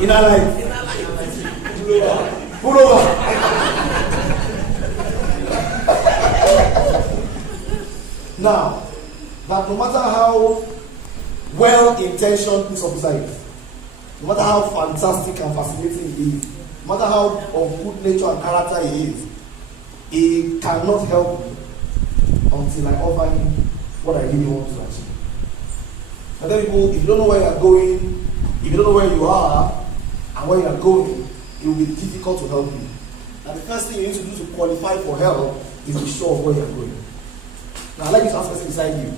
Inner light. Pull over. Now, that no matter how well-intentioned this officer is, no matter how fantastic and fascinating he is, no matter how of good nature and character he is, he cannot help me until I offer him what I really want to achieve. And then people, if you don't know where you are going, if you don't know where you are and where you are going, it will be difficult to help you. And the first thing you need to do to qualify for help is to be sure of where you are going. Now, I'd like you to ask the person beside you.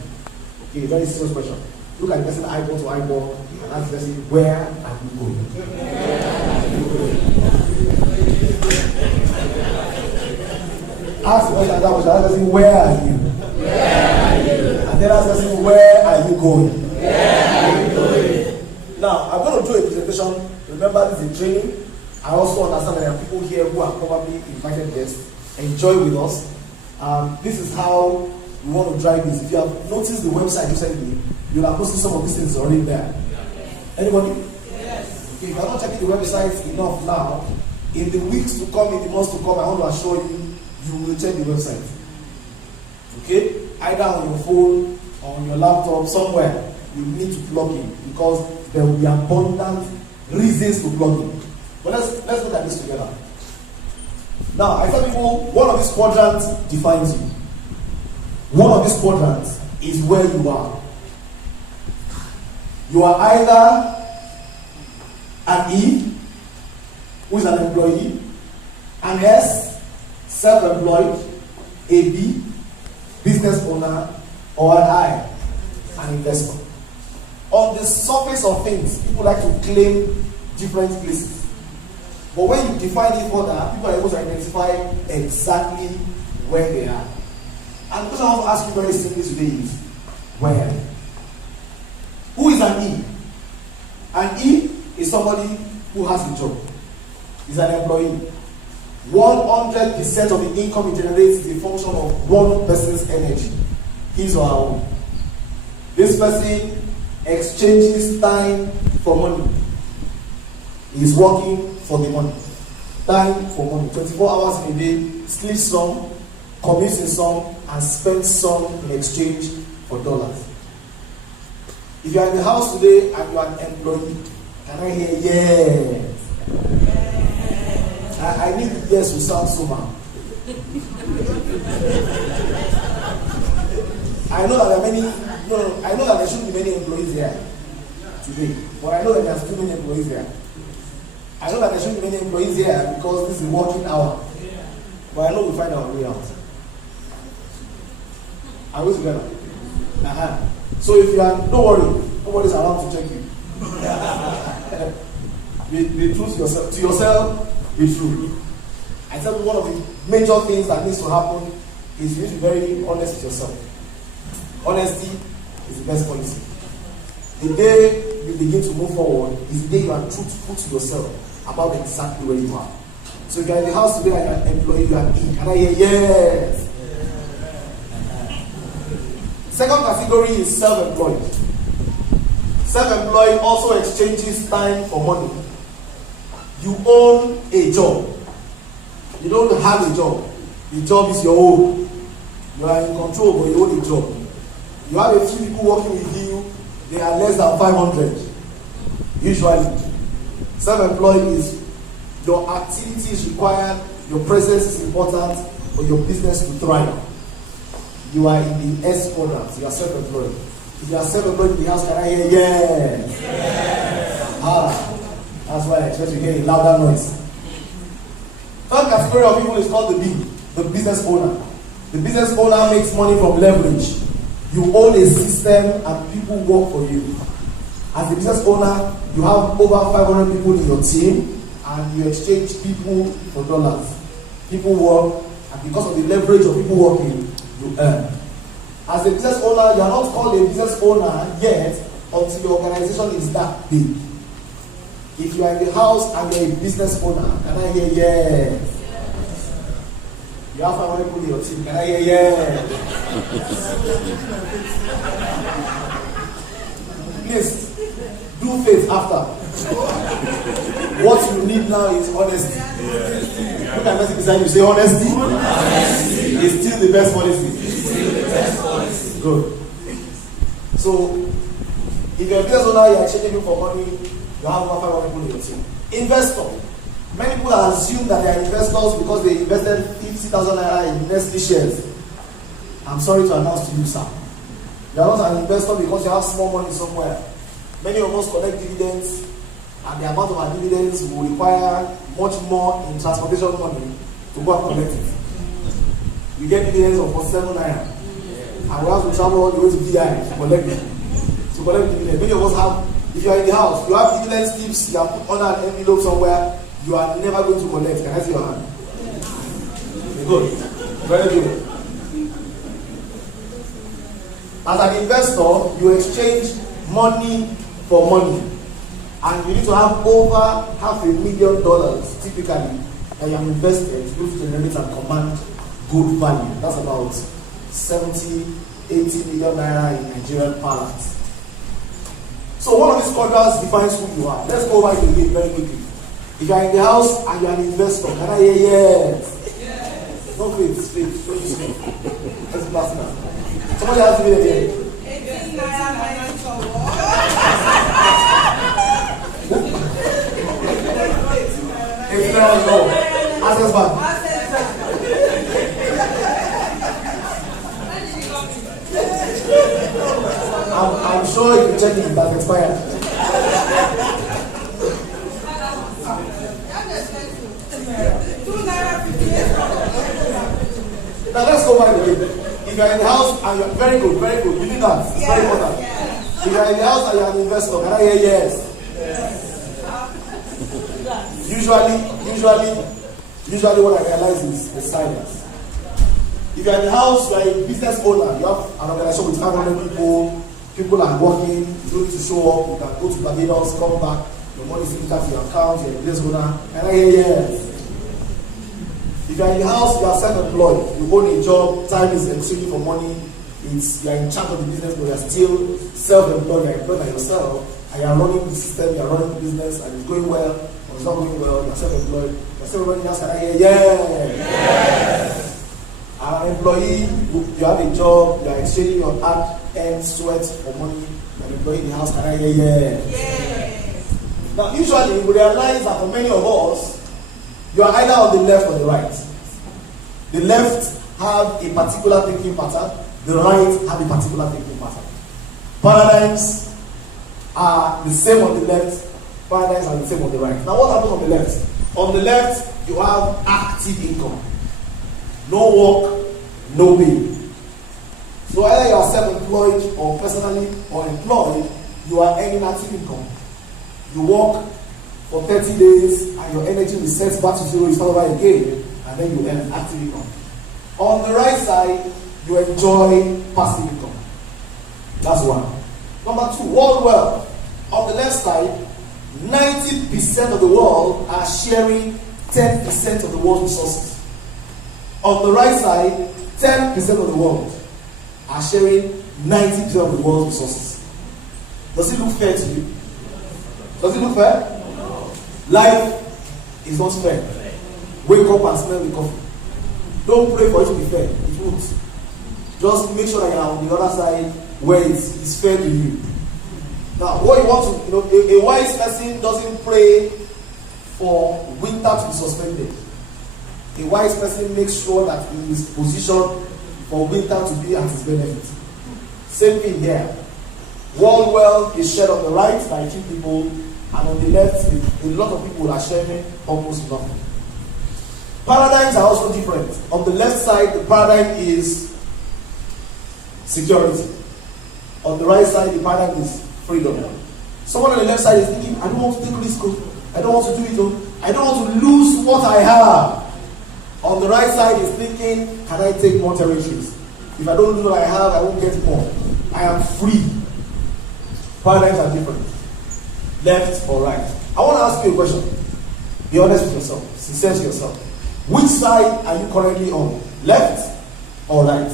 Okay, very serious question. Look at the person eyeball to eyeball and ask the person, where are you going? Ask the person that question, ask the person, where are you? And then ask the person, where are you going? Now, I'm going to do a presentation. Remember, this is a training. I also understand that there are people here who are probably invited guests. Enjoy with us. This is how we want to drive this. If you have noticed the website you sent me, you'll have noticed some of these things already there. Anybody? Yes. Okay, if you're not checking the website enough now, in the weeks to come, in the months to come, I want to assure you, you will check the website. Okay? Either on your phone or on your laptop, somewhere, you need to plug in because there will be abundant reasons to plug in. But let's look at this together. Now, I tell people, one of these quadrants defines you. One of these quadrants is where you are. You are either an E, who is an employee, an S, self-employed, a B, business owner, or an I, an investor. On the surface of things, people like to claim different places. But when you define it further, people are able to identify exactly where they are. And the question I want to ask you very simply today is, where? Who is an E? An E is somebody who has a job. He's an employee. 100% of the income he generates is a function of one person's energy, his or her own. This person exchanges time for money. He's working for the money. Time for money. 24 hours in a day, sleeps some, commutes in some, and spends some in exchange for dollars. If you are in the house today and you are an employee, can I hear yes? I need yes to sound so bad. I know that there are many, I know that there shouldn't be many employees here today, but I know that there are too many employees here. I know that there shouldn't be many employees here because this is a working hour. But I know we'll find our way out. Are we together? So if you are, don't worry, nobody's around to check you. Be true to yourself, be true. I tell you, one of the major things that needs to happen is you need to be very honest with yourself. Honesty is the best policy. The day you begin to move forward is the day you are truthful to yourself about exactly where you are. So if you are in the house today and you are an employee, you are E. Can I hear yes? Second category is self-employed. Self-employed also exchanges time for money. You own a job. You don't have a job. The job is your own. You are in control, but you own a job. You have a few people working with you. They are less than 500. Usually. Self-employed is your activity is required, your presence is important for your business to thrive. You are in the S quadrant. You are self-employed. If you are self-employed in the house, can I hear yes? Yes. That's why I expect to hear a louder noise. Third category of people is called the B, the business owner. The business owner makes money from leverage. You own a system and people work for you. As the business owner, you have over 500 people in your team and you exchange people for dollars. People work, and because of the leverage of people working, you earn. As a business owner, you are not called a business owner yet until your organization is that big. If you are in the house and you are a business owner, can I hear yes? You have 500 people in your team, can I hear yes? Please, do faith after. What you need now is honesty. Look at the person beside you, say honesty. Is still the best policy. Good. So, if you're a business owner, you're exchanging people for money, you have over 500 people in your team. Investor. Many people assume that they are investors because they invested 50,000 naira in Nestle shares. I'm sorry to announce to you, sir. You are not an investor because you have small money somewhere. Many of us collect dividends, and the amount of our dividends will require much more in transportation money to go and collect it. We get dividends of 47 naira, and we have to travel all the way to DI to collect it. To collect dividends. Many of us have, if you are in the house, you have dividend slips, you have put on an envelope somewhere, you are never going to collect. Can I see your hand? Good. Very good. As an investor, you exchange money for money. And you need to have over $500,000 typically that you have invested to generate and command good value. That's about 70, 80 million naira in Nigerian parlance. So one of these quadrants defines who you are. Let's go over it again very quickly. If you are in the house and you are an investor, can I hear yes? Yes. No faith, straight. Let's pass now. Somebody has to be there. 18 naira financial Access Bank. I'm sure if you check it, that's expired. Now let's go back again. If you're in the house and you're very good. You need that. It's very important. If you're in the house and you're an investor, can I hear yes? Usually what I realize is the silence. If you're in the house, you're a business owner, you have an organization with 500 people are working, you don't need to show up, you can go to Barbados, come back, your money is linked to your account, you're a business owner, and I hear yes. If you're in the house, you are self-employed, you own a job, time is exchanging for money, you're in charge of the business, but you're still self-employed, you're employed by yourself, and you're running the system, you're running the business, and it's going well, or it's not going well, you're self-employed, you're still running that, and I hear yes. An employee, you have a job, you are exchanging your hard earned sweat for money, you're an employee in the house, can I hear yes? Now, usually, we realize that for many of us, you are either on the left or the right. The left have a particular thinking pattern, the right have a particular thinking pattern. Paradigms are the same on the left, paradigms are the same on the right. Now, what happens on the left? On the left, you have active income. No work, no pay. So either you are self-employed or personally or employed, you are earning active income. You work for 30 days and your energy resets back to zero, you start over again, and then you earn active income. On the right side, you enjoy passive income. That's one. Number two, world wealth. On the left side, 90% of the world are sharing 10% of the world's resources. On the right side, 10% of the world are sharing 90% of the world's resources. Does it look fair to you? Does it look fair? No. Life is not fair. Wake up and smell the coffee. Don't pray for it to be fair. It won't. Just make sure that you are on the other side where it's fair to you. Now, what you want to, a wise person doesn't pray for winter to be suspended. A wise person makes sure that he is positioned for winter to be at his benefit. Same thing here. World wealth is shared on the right by few people, and on the left, a lot of people are sharing almost nothing. Paradigms are also different. On the left side, the paradigm is security. On the right side, the paradigm is freedom. Someone on the left side is thinking, I don't want to take risk. I don't want to do it. I don't want to lose what I have. On the right side is thinking, can I take more territories? If I don't lose what I have, I won't get more. I am free. Paradigms are different. Left or right. I want to ask you a question. Be honest with yourself. Sincere to yourself. Which side are you currently on? Left or right?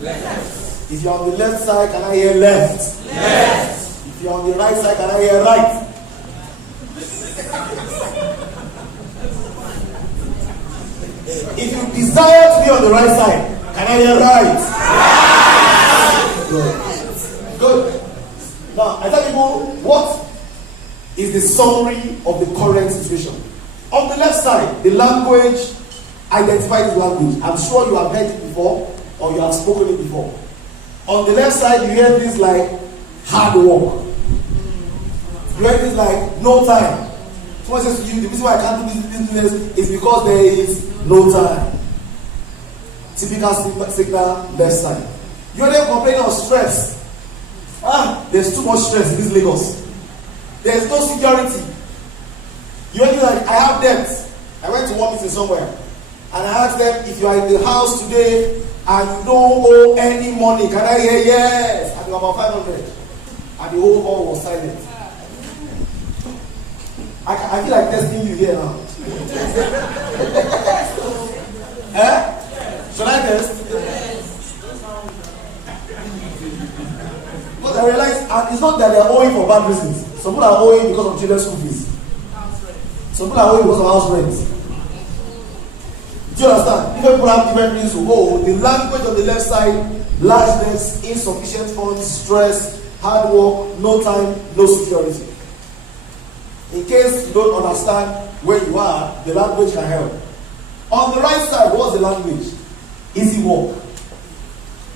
Left. If you're on the left side, can I hear left? Left. If you're on the right side, can I hear right? If you desire to be on the right side, can I hear right? Good. Good. Now, I tell people, what is the summary of the current situation? On the left side, the language identifies the language. I'm sure you have heard it before or you have spoken it before. On the left side, you hear things like hard work. You hear things like no time. Someone says to you, the reason why I can't do this business is because there is no time. Typical signal left side. You hear them complaining of stress. There's too much stress in this Lagos. There's no security. You hear like, I have debt. I went to one meeting somewhere and I asked them, if you are in the house today and you don't owe any money, can I hear yes? And they were about 500. And the whole hall was silent. I feel like testing you here now. Should I test? But I realized, and it's not that they are owing for bad reasons. Some people are owing because of children's school fees. Some people are owing because of house rent. Do you understand? Different people have different reasons. The language on the left side, largeness, insufficient funds, stress, hard work, no time, no security. In case you don't understand where you are, the language can help. On the right side, what's the language? Easy work.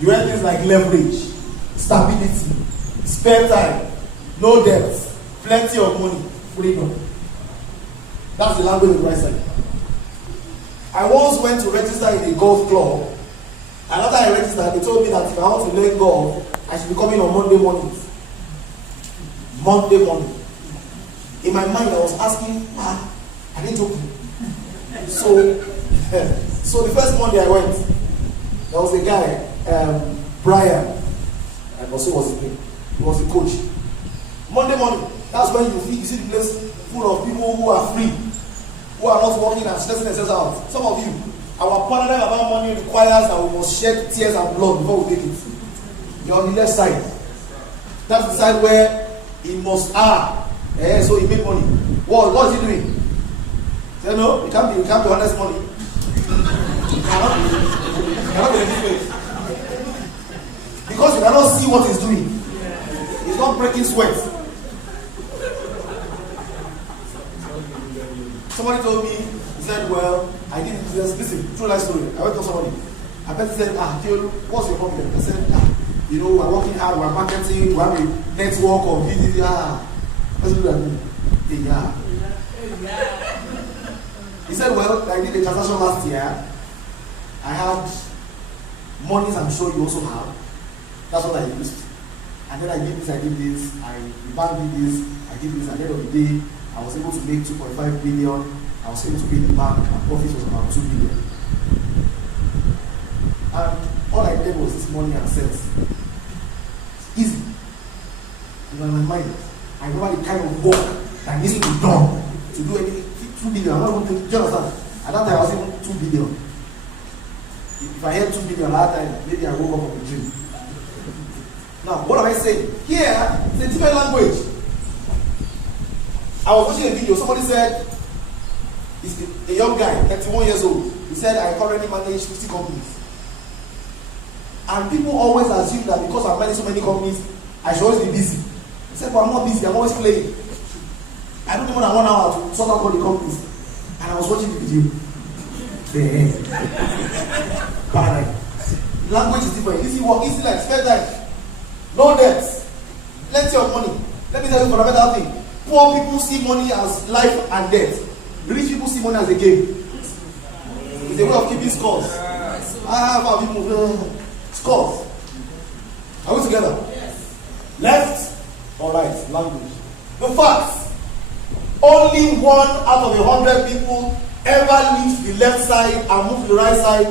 You have things like leverage, stability, spare time, no debt, plenty of money, freedom. That's the language on the right side. I once went to register in a golf club, and after I registered, they told me that if I want to learn golf, I should be coming on Monday mornings. Monday morning. In my mind, I was asking, are they joking? So the first Monday I went, there was a guy, Brian, and also was his name. He was the coach. Monday morning, that's when you see the place full of people who are free, who are not working and stressing themselves out. Some of you, our paradigm about money requires that we must shed tears and blood before we take it. You're on the left side. That's the side where he must so he make money. What is he doing? He said, no, you can't be honest money. You cannot be legitimate. Because you cannot see what he's doing. He's not breaking sweat. Somebody told me, he said, well, I did this. Listen, true life story. I went to somebody. I bet he said, Deolu, what's your problem? I said, we're working hard, we're marketing, we have a network of this. Let's do that. He said, well, I did a transaction last year. I had monies I'm sure you also have. That's what I used. And then I did this, the bank did this, I did this. At the end of the day, I was able to make 2.5 billion. I was able to pay the bank, and profit was about 2 billion. And all I did was this money and cents. Easy. In my mind, I know the kind of work that needs to be done to do anything. 2 billion. I'm not going to think, do you understand? At that time, I was even 2 billion. If I had 2 billion at that time, maybe I woke up from the dream. Now, what am I saying? Here, it's a different language. I was watching a video, somebody said, he's a young guy, 31 years old. He said, I currently manage 50 companies. And people always assume that because I manage so many companies, I should always be busy. He said, but I'm not busy, I'm always playing. I don't even have 1 hour to sort out all the companies. And I was watching the video. Paradigm. Language is different. Easy work, easy life, spare time. No debt. Plenty of money. Let me tell you for a better thing. Poor people see money as life and death. Rich people see money as a game. It's a way of keeping scores. People scores. Are we together? Yes. Left or right? Language. The facts. Only 1 out of 100 people ever leaves the left side and move to the right side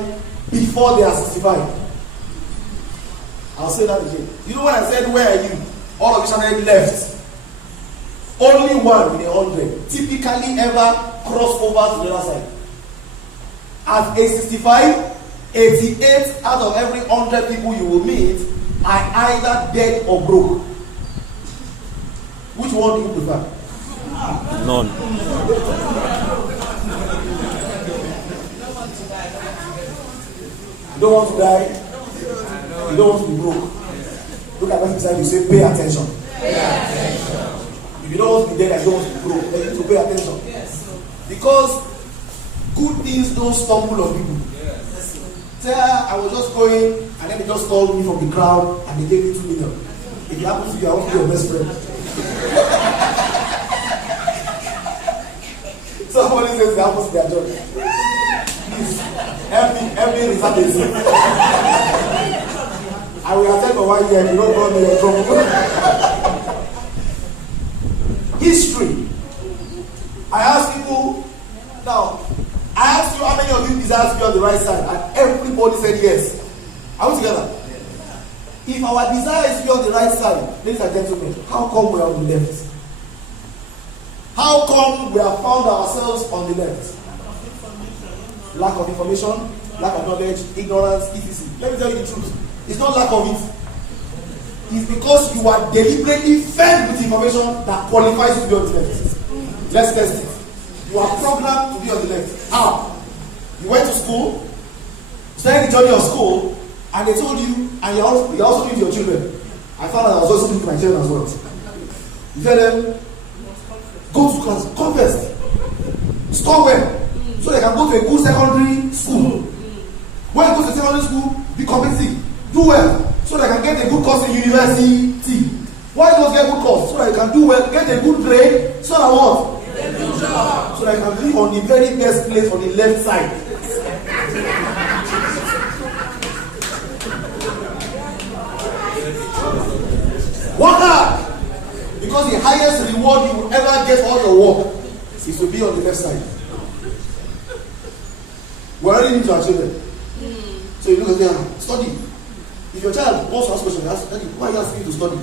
before they are 65. I'll say that again. You know when I said, where are you? All of you suddenly left. Only 1 in 100 typically ever cross over to the other side. At age 65, 88 out of every 100 people you will meet are either dead or broke. Which one do you prefer? None. You don't want to die. You don't want to be broke. Look at that beside you, say pay attention. Pay attention. If you don't want to be dead and you don't want to be broke, then you need to pay attention. Because good things don't stumble on people. Say, I was just going and then they just called me from the crowd and they gave me 2 million. If it happens to you, I want to be your best friend. Somebody says it happens to their job. Please, help me reserve a seat. I will attend for 1 year if you don't run me your trouble. History. I ask people, now, I asked you how many of you desire to be on the right side, and everybody said yes. Are we together? If our desire is to be on the right side, ladies and gentlemen, how come we are on the left? How come we have found ourselves on the left? Lack of information, lack of knowledge, ignorance, etc. Let me tell you the truth. It's not lack of it. It's because you are deliberately fed with information that qualifies you to be on the left. Let's test it. You are programmed to be on the left. How? You went to school, started the journey of school, and they told you, and you also doing your children. I found out I was also doing my children as well. You tell them, go to class, come first, score well, so they can go to a good secondary school. When you go to secondary school, be competitive, do well, so they can get a good course in university. Why don't get good course? So that you can do well, get a good grade, so that what? So that I can be on the very best place on the left side. Work hard! Because the highest reward you will ever get for all your work is to be on the left side. We're already into our children. So you look at them, study. If your child wants to ask questions, ask, Daddy, why are you asking me to study?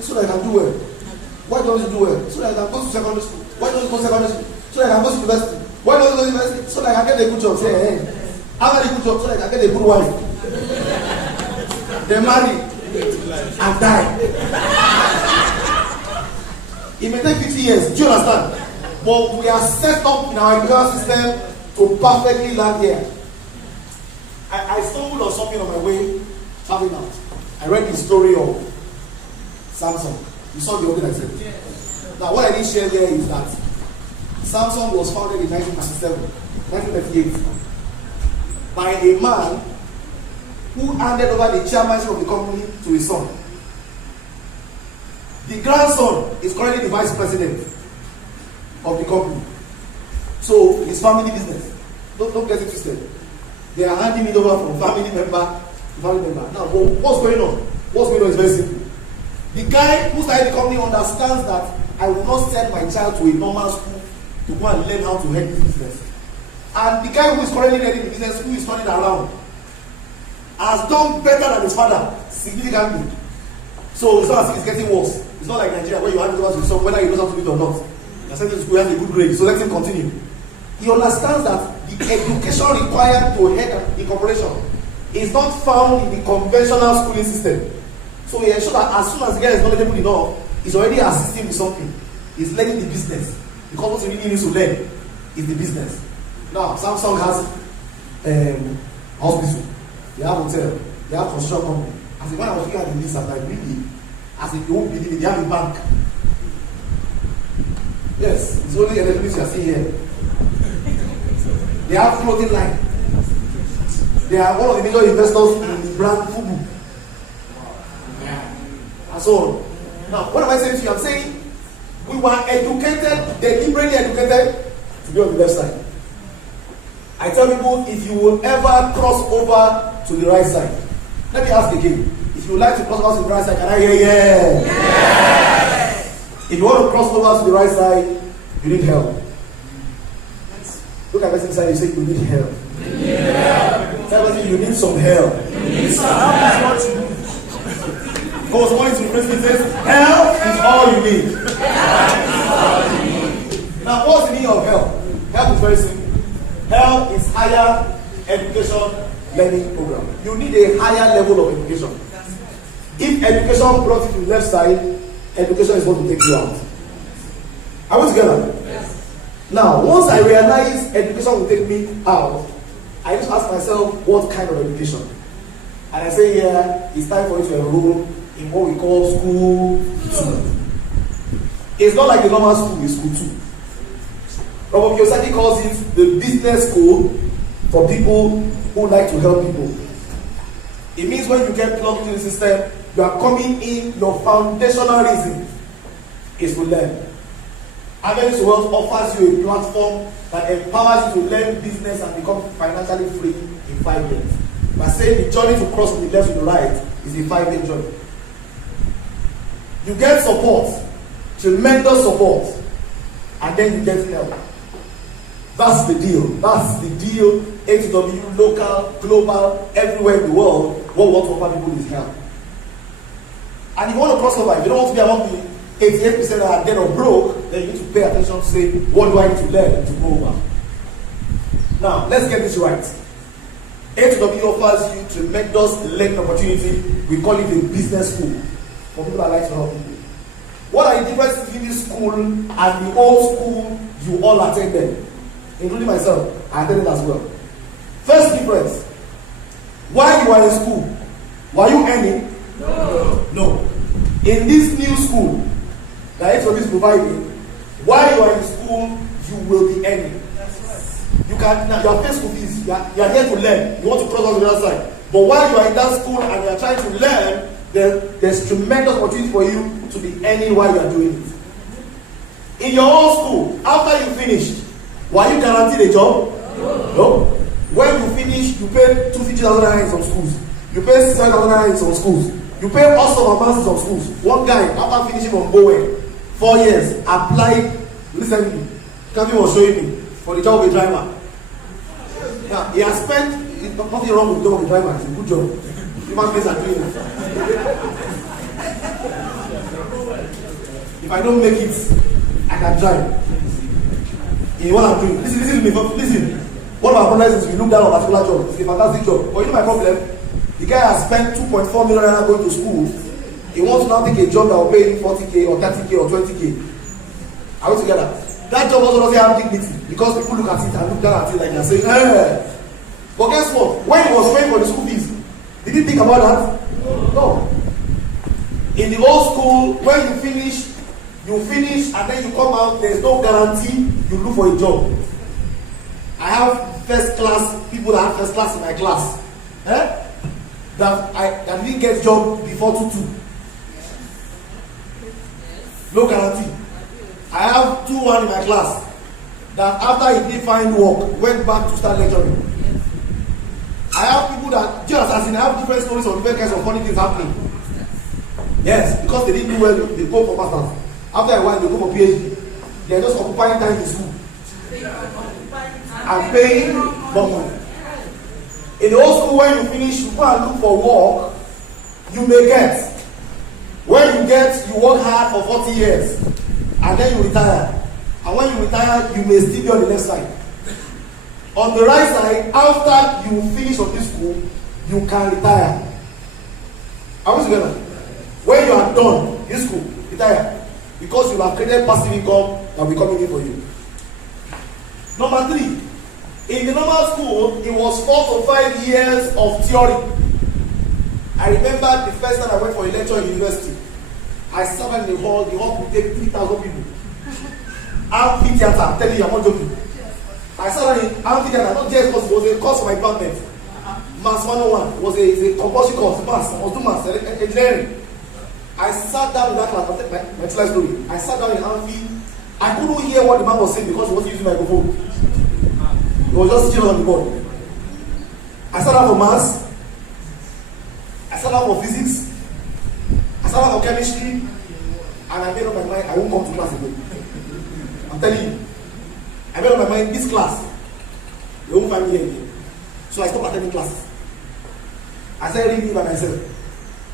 So that I can do well. Why don't you do well? So that I can go to secondary school. Why don't you go to secondary school? So that I can go to university. Why don't you go to university? So that I can get a good job. Say, hey, I got a good job so that I can get a good wife. They marry and die. It may take 50 years. Do you understand? But we are set up in our education system to perfectly land here. I stumbled on something on my way traveling out. I read the story of Samsung. You saw the other I said. Now, what I didn't share there is that Samsung was founded in 1938 by a man who handed over the chairmanship of the company to his son. The grandson is currently the vice president of the company. So, it's family business. Don't get it twisted. They are handing it over from family member to family member. Now, what's going on? What's going on is very simple. The guy who started the company understands that I will not send my child to a normal school to go and learn how to head this business. And the guy who is currently heading the business, who is turning around, has done better than his father significantly. So it's not as if it's getting worse. It's not like Nigeria where you hand it over to someone whether he knows how to do it or not. You're sending to school, he has a good grade, so let him continue. He understands that the education required to head the corporation is not found in the conventional schooling system. So he ensures that as soon as the guy is knowledgeable enough, he's already assisting with something. He's learning the business. Because what he really needs to learn is the business. Now, Samsung has hospital, they have hotel, they have construction company. As if when I was looking at the list, I was like, really? As if you won't believe it, they have a bank. Yes, it's only electricity you are seeing here. They have clothing line. They are one of the major investors in the brand Fubu. And so on. Now, what am I saying to you? I'm saying we were educated, deliberately educated to be on the left side. I tell people, if you will ever cross over to the right side, let me ask again. If you would like to cross over to the right side, can I hear yes? If you want to cross over to the right side, you need help. Look at the person beside you, say you need help. Tell them you need some help. Because one to president says, help is all you need. Now, what's the meaning of help? Help is very simple. Help is higher education learning program. You need a higher level of education. If education brought you to the left side, education is going to take you out. Are we together? Yes. Now, once I realize education will take me out, I just ask myself, what kind of education? And I say, yeah, it's time for you to enroll in what we call school 2. It's not like the normal school, it's school 2. Robert Kiyosaki calls it the business school for people who like to help people. It means when you get plugged into the system, you are coming in, your foundational reason is to learn. Avenues Wealth offers you a platform that empowers you to learn business and become financially free in 5 years. By saying the journey to cross from the left to the right is a 5-year journey. You get support, tremendous support, and then you get help. That's the deal. That's the deal. HW, local, global, everywhere in the world, what we want to offer people is help. And if you want to cross over, if you don't want to be among the 88% that are dead or broke, then you need to pay attention to say, what do I need to learn to go over? Now, let's get this right. HW offers you tremendous learning opportunity. We call it a business school for people that like to help people. What are the differences between this school and the old school you all attended? Including myself, I attended as well. First difference, while you were in school, were you earning? No. In this new school that HW is providing, while you are in school, you will be earning. You can now, you are paying school fees, you are here to learn, you want to cross on the other side. But while you are in that school and you are trying to learn, there's tremendous opportunity for you to be earning while you are doing it. In your own school, after you finished, were you guaranteed a job? No. When you finish, you pay 250,000 naira in some schools. You pay 600,000 naira in some schools. You pay awesome amounts in some schools. One guy, after finishing from Bowen, 4 years, applied, listen to me, Kevin was showing me, for the job of a driver. Now, he has spent, nothing wrong with the job of a driver, it's a good job. Human beings are doing it. If I don't make it, I can drive. In what I'm doing, listen to me, listen. One of my brothers is we look down on a particular job. It's a fantastic job. But you know my problem? The guy has spent 2.4 million naira going to school. He wants to now take a job that will pay him 40k or 30k or 20k. Are we together? That job also doesn't have dignity because people look at it and look down at it like they're saying, eh. But guess what? When he was paying for the school fees, did he think about that? No. In the old school, when you finish and then you come out, there's no guarantee you look for a job. I have first class people that have first class in my class. That didn't get job before 2-2. No guarantee. I have 2-1 in my class that after he did find work, went back to start lecturing. I have people that, just as in, I have different stories of different kinds of funny things happening. Yes, because they didn't do well, they go for masters. After a while, they go for PhD. They are just occupying time in school and paying more money. In the old school, when you finish, you go and look for work, you may get. When you get, you work hard for 40 years, and then you retire. And when you retire, you may still be on the left side. On the right side, after you finish on this school, you can retire. Are we together? When you are done this school, retire. Because you have created passive income that will be coming in for you. Number 3, in the normal school, it was 4 to 5 years of theory. I remember the first time I went for a lecture in university. I sat in the hall could take 3,000 people. Amphitheater, I'm telling you, I'm not joking. I sat in amphitheater, not just because it was a course for my department. Maths 101 was a compulsory course, maths. I was doing maths, engineering. I sat down in that class, I'll take my life story. I sat down in amphi. I couldn't hear what the man was saying because he wasn't using my microphone. He was just chilling on the board. I sat down for maths. I sat down for physics. I sat down for chemistry. And I made up my mind, I won't come to class again. I'm telling you. I made up my mind, this class, they won't find me here again. So I stopped attending classes. I started reading by myself.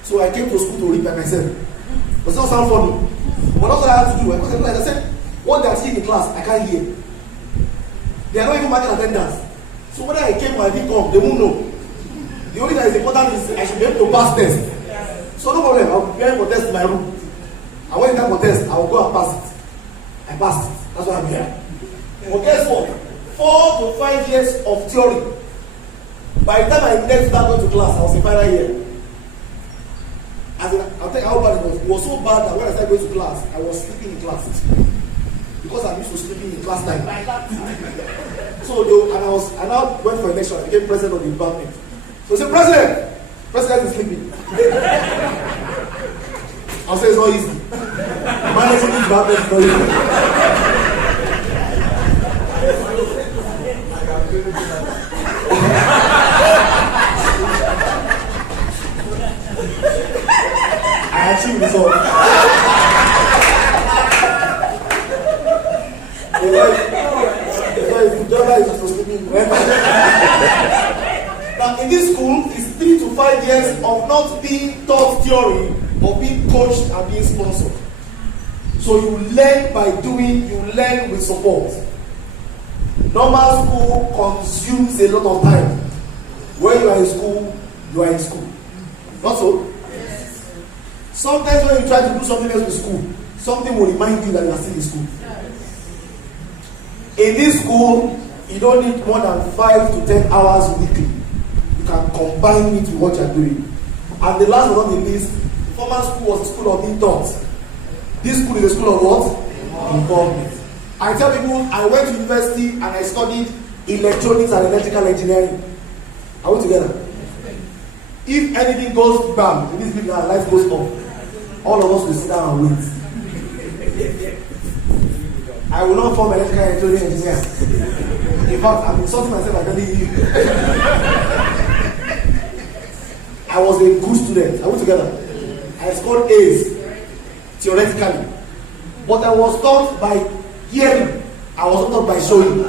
So I came to school to read by myself. But it doesn't sound funny. But that's what I have to do. I said, what they are saying in class, I can't hear. They are not even marking attendance. So whether I came or I didn't come, they won't know. The only thing that is important is I should be able to pass test. So no problem, I'll be preparing for test in my room. And when it's time for test, I will go and pass it. I passed it. That's why I'm here. But guess what? 4 to 5 years of theory. By the time I next started going to class, I was in final year. I'll tell you how bad it was. It was so bad that when I started going to class, I was sleeping in class. Because I'm used to sleeping in class time. So I now went for election. I became president of the department. So I said, President is sleeping. I'll say it's not easy. Managing this department is not easy. I achieved results. Now, in this school, it's 3 to 5 years of not being taught theory, but being coached and being sponsored. So you learn by doing, you learn with support. Normal school consumes a lot of time. When you are in school, you are in school. Not so? Yes. Sometimes when you try to do something else with school, something will remind you that you are still in school. In this school, you don't need more than 5 to 10 hours weekly. You can combine it with what you are doing. And the last but not the least, the former school was a school of being taught. This school is a school of what? Involvement. I tell people, I went to university and I studied electronics and electrical engineering. Are we together? If anything goes bad in this building and life goes on, all of us will sit down and wait. I will not form electrical electronics engineer. In fact, I'm insulting myself by telling you. I was a good student. Are we together? I scored A's theoretically. But I was taught by hearing. I was not taught by showing.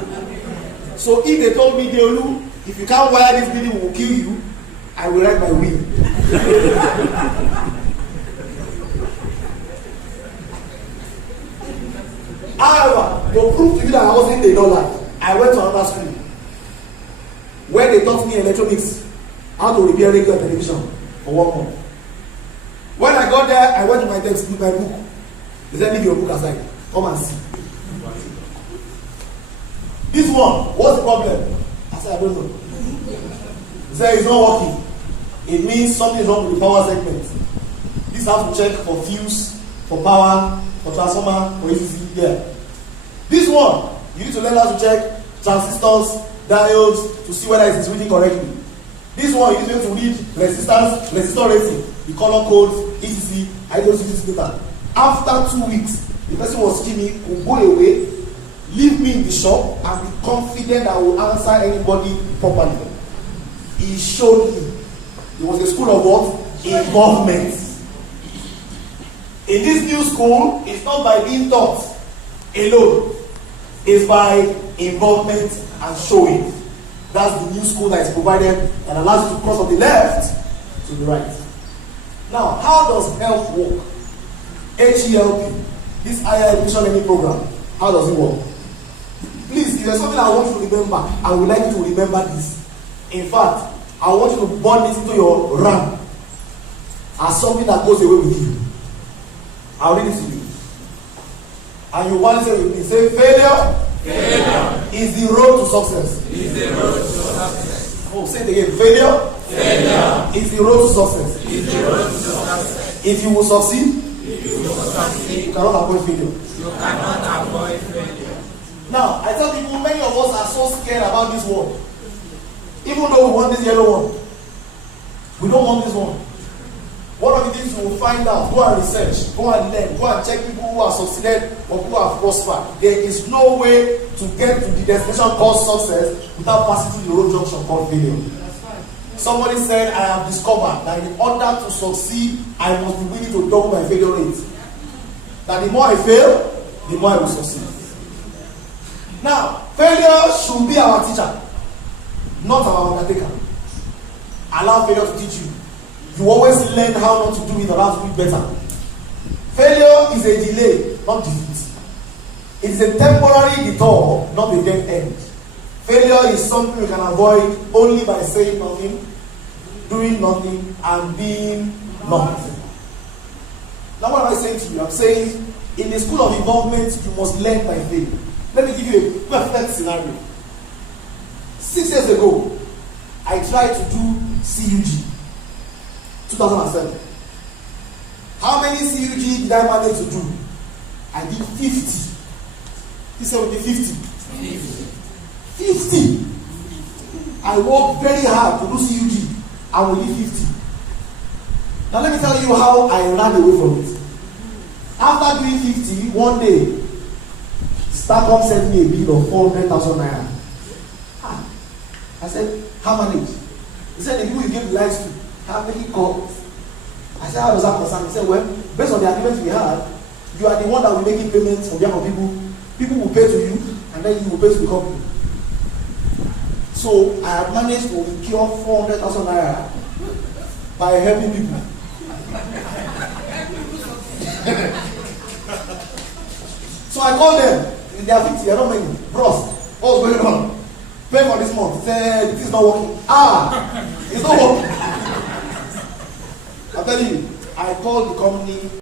So if they told me, Deolu, if you can't wire this building, we will kill you, I will write my will. However, to prove to you that I wasn't a dollar, I went to another school where they taught me electronics, how to repair radio and television for 1 month. When I got there, I went to my text with my book. They said, leave your book aside. Come and see. This one, what's the problem? I said, I don't know. They said, it's not working. It means something is wrong with the power segment. This has to check for fuse, for power, for transformer, for ACC. Yeah. This one, you need to learn how to check transistors, diodes, to see whether it is reading correctly. This one, you need to be able to read resistance, resistor rating, the color codes, etc. I don't use this data. After 2 weeks, the person was scheming, will go away, leave me in the shop, and be confident I will answer anybody properly. He showed me. It was a school of what? Involvement. In this new school, it's not by being taught alone. It's by involvement and showing. That's the new school that is provided and allows you to cross from the left to the right. Now, how does health work? HELP, this higher education learning program, how does it work? Please, if there's something I want you to remember, I would like you to remember this. In fact, I want you to burn it into your RAM as something that goes away with you. I'll read it to you. And you want to say with me, say, failure is the road to success. Oh, say it again. Failure is the road to success. If you will succeed, you cannot avoid failure. Now, I tell people, many of us are so scared about this one. Even though we want this yellow one, we don't want this one. One of the things you will find out, go and research, go and learn, go and check people who have succeeded or who have prospered. There is no way to get to the destination called success without passing through the road junction called failure. Somebody said, I have discovered that in order to succeed, I must be willing to double my failure rate. That the more I fail, the more I will succeed. Now, failure should be our teacher, not our undertaker. Allow failure to teach you. You always learn how not to do it or how to do it better. Failure is a delay, not defeat. It is a temporary detour, not a dead end. Failure is something you can avoid only by saying nothing, doing nothing, and being nothing. Now what am I saying to you? I'm saying, in the school of involvement, you must learn by failure. Let me give you a perfect scenario. 6 years ago, I I tried to do CUG 2007. How many CUG did I manage to do? I did 50. He said we did 50. 50. I worked very hard to do CUG and we did 50. Now let me tell you how I ran away from it. After doing 50, one day, Starcom sent me a bill of 400,000 naira. I said, how manage? He said, the people you gave the lights to, how many calls? I said, how does that concern? He said, well, based on the agreement we had, you are the one that will make payments on behalf of people. People will pay to you, and then you will pay to the company. So I have managed to incur 400,000 naira by helping people. So I called them. They are 50, they are not many. Bros, what's going on? Pay for this month. He said, it is not working. It's not working. I'm telling you, I called the company.